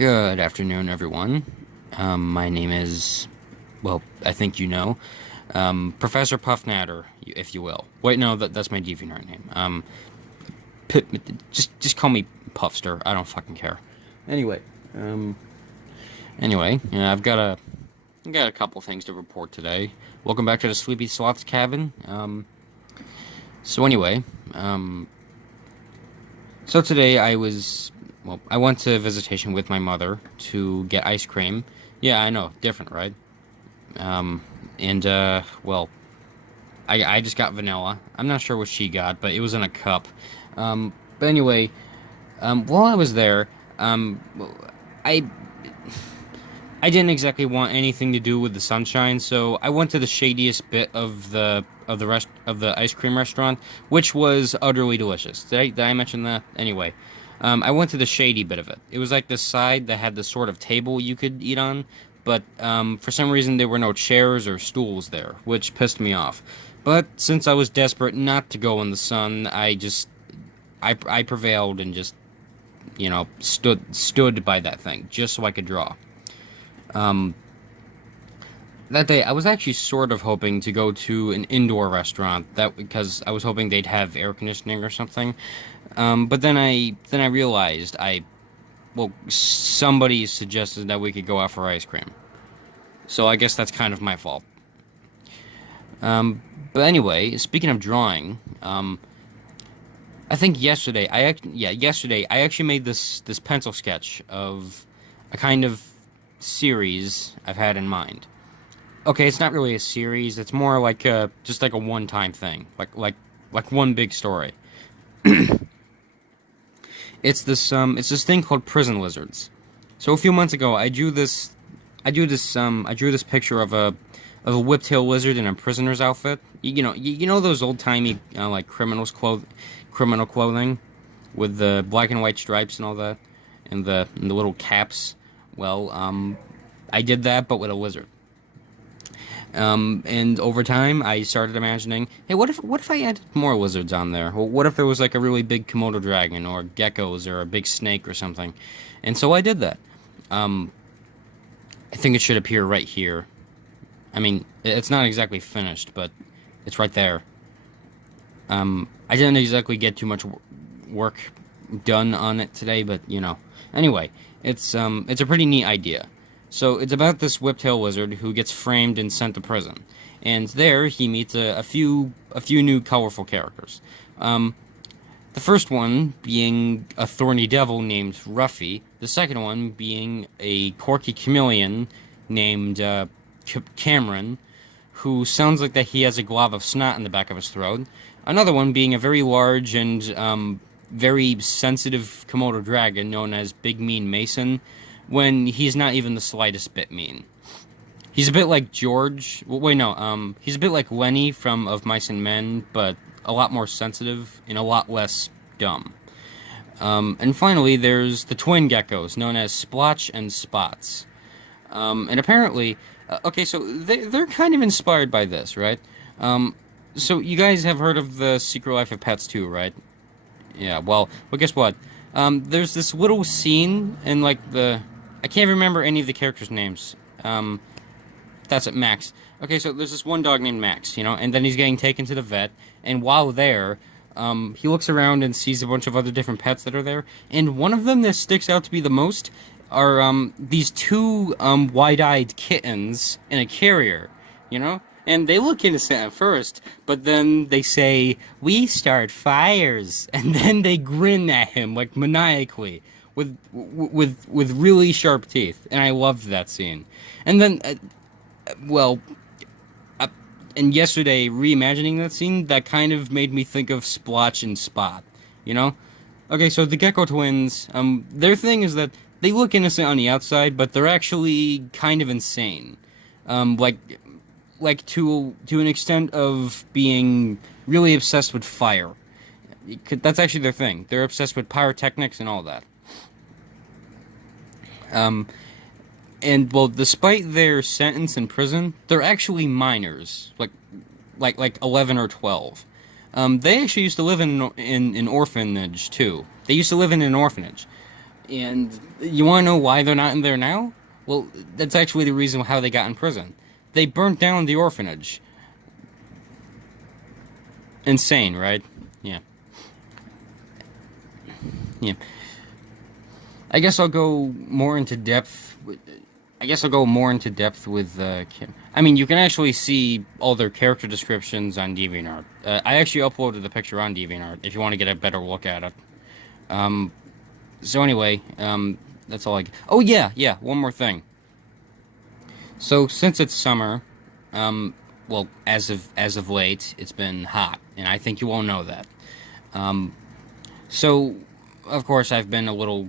Good afternoon, everyone. My name is, well, I think you know, Professor Puffnatter, if you will. Wait, no, that's my DeviantArt name. P just call me Puffster. I don't fucking care. Anyway, um, I've got a couple things to report today. Welcome back to the Sleepy Sloth's cabin. So anyway, um, so today I went to visitation with my mother to get ice cream. Yeah, I know, different, right? Um, well, I just got vanilla. I'm not sure what she got, but it was in a cup. But anyway, while I was there, um, I I didn't exactly want anything to do with the sunshine, so I went to the shadiest bit of the ice cream restaurant, which was utterly delicious. Did I mention that? Anyway, I went to the shady bit of it. It was like the side that had the sort of table you could eat on, but for some reason there were no chairs or stools there, which pissed me off. But since I was desperate not to go in the sun, I prevailed and just stood by that thing just so I could draw. Um, that day, I was actually sort of hoping to go to an indoor restaurant that because I was hoping they'd have air conditioning or something. But then I realized somebody suggested that we could go out for ice cream. So I guess that's kind of my fault. Um, but anyway, speaking of drawing, I think yesterday I actually made this pencil sketch of a kind of series I've had in mind. Okay, it's not really a series. It's more like just like a one-time thing, like one big story. It's this thing called prison lizards. So a few months ago, I drew this picture of a whiptail lizard in a prisoner's outfit. You know those old-timey like criminal clothing with the black and white stripes and all that, and the little caps. Well, I did that, but with a lizard. And over time, I started imagining, hey, what if I added more lizards on there? Well, what if there was like a really big Komodo dragon, or geckos, or a big snake, or something? And so I did that. Um, I think it should appear right here. I mean, it's not exactly finished, but it's right there. I didn't exactly get too much work done on it today, but Anyway, it's a pretty neat idea. So it's about this whiptail lizard who gets framed and sent to prison, and there he meets a few new colorful characters. The first one being a thorny devil named Ruffy. The second one being a quirky chameleon named Cameron, who sounds like that he has a glob of snot in the back of his throat. Another one being a very large and very sensitive Komodo dragon known as Big Mean Mason, when he's not even the slightest bit mean. He's a bit like George. Well, wait, no. He's a bit like Lenny from Of Mice and Men, but a lot more sensitive and a lot less dumb. And finally, there's the twin geckos known as Splotch and Spots. And apparently, okay, so they're kind of inspired by this, right? So you guys have heard of the Secret Life of Pets too, right? Yeah. Well, guess what? There's this little scene in I can't remember any of the characters' names. That's it, Max. Okay, so there's this one dog named Max, and then he's getting taken to the vet, and while there, he looks around and sees a bunch of other different pets that are there, and one of them that sticks out to be the most are, these two, wide-eyed kittens in a carrier, And they look innocent at first, but then they say, "We start fires," and then they grin at him, like, maniacally, with really sharp teeth, and I loved that scene. And then, well, and yesterday, reimagining that scene, that kind of made me think of Splotch and Spot, Okay, so the Gecko twins, their thing is that they look innocent on the outside, but they're actually kind of insane. Like to an extent of being really obsessed with fire. That's actually their thing. They're obsessed with pyrotechnics and all that. And well, despite their sentence in prison, they're actually minors, like 11 or 12. They actually used to live in an orphanage too. They used to live in an orphanage, And you want to know why they're not in there now? Well, that's actually the reason how they got in prison. They burnt down the orphanage. Insane, right? Yeah. Yeah. I guess I'll go more into depth. I guess I'll go more into depth with Kim. I mean, you can actually see all their character descriptions on DeviantArt. I actually uploaded the picture on DeviantArt if you want to get a better look at it. Um, so anyway, that's all I. Oh yeah, one more thing. So since it's summer, well, as of late, it's been hot, and I think you all know that. Um, so of course I've been a little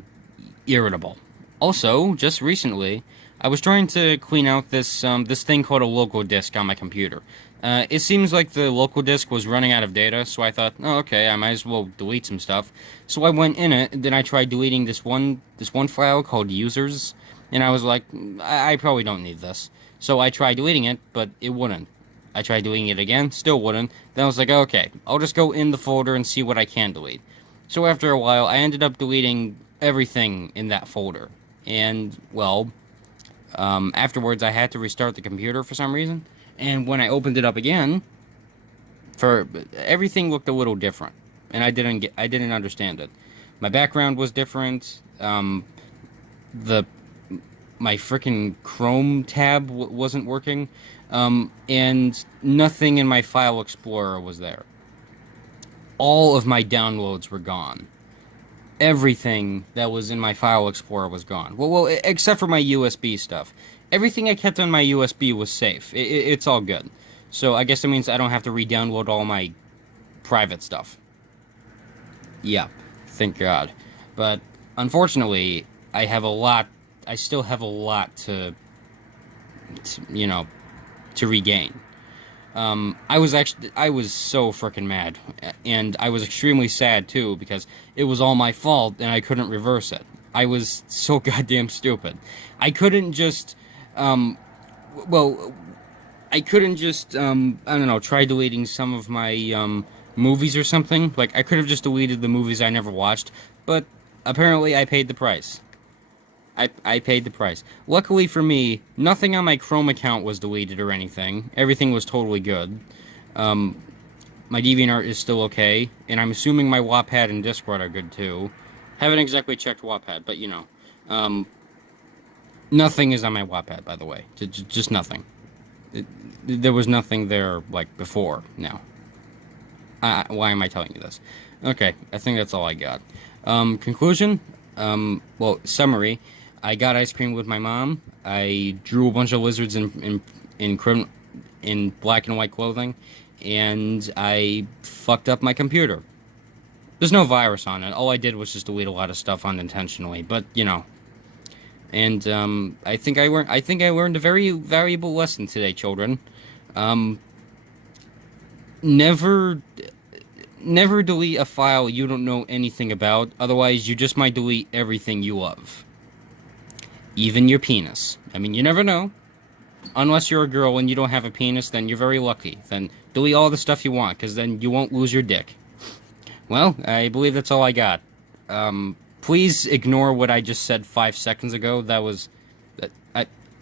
irritable. Also, just recently, I was trying to clean out this thing called a local disk on my computer. It seems like the local disk was running out of data, so I thought, oh, okay, I might as well delete some stuff. So I went in it, and then I tried deleting this one file called users, and I was like, I probably don't need this. So I tried deleting it, but it wouldn't. I tried deleting it again, still wouldn't. Then I was like, okay, I'll just go in the folder and see what I can delete. So after a while, I ended up deleting everything in that folder. And, well, afterwards I had to restart the computer for some reason. And when I opened it up again, everything looked a little different. And I didn't understand it. My background was different. The my freaking Chrome tab wasn't working. And nothing in my file explorer was there. All of my downloads were gone. Everything that was in my file explorer was gone. Well, except for my USB stuff. Everything I kept on my USB was safe. It's all good. So I guess that means I don't have to re-download all my private stuff. Yeah, thank God. But unfortunately, I still have a lot to regain. I was so freaking mad, and I was extremely sad too, because it was all my fault, and I couldn't reverse it. I was so goddamn stupid. I couldn't just, well, I couldn't just, I don't know, try deleting some of my, movies or something. Like, I could have just deleted the movies I never watched, but apparently I paid the price. I paid the price. Luckily for me, nothing on my Chrome account was deleted or anything. Everything was totally good. My DeviantArt is still okay, and I'm assuming my Wattpad and Discord are good too. Haven't exactly checked Wattpad, but you know. Nothing is on my Wattpad, by the way. Just nothing. There was nothing there, like, before now. Why am I telling you this? Okay, I think that's all I got. Conclusion? Well, summary. I got ice cream with my mom. I drew a bunch of lizards in black and white clothing, and I fucked up my computer. There's no virus on it. All I did was just delete a lot of stuff unintentionally, but you know. And I think I learned a very valuable lesson today, children. Never delete a file you don't know anything about, otherwise you just might delete everything you love. Even your penis. I mean, you never know. Unless you're a girl and you don't have a penis, then you're very lucky. Then delete all the stuff you want, because then you won't lose your dick. Well, I believe that's all I got. Please ignore what I just said 5 seconds ago. That was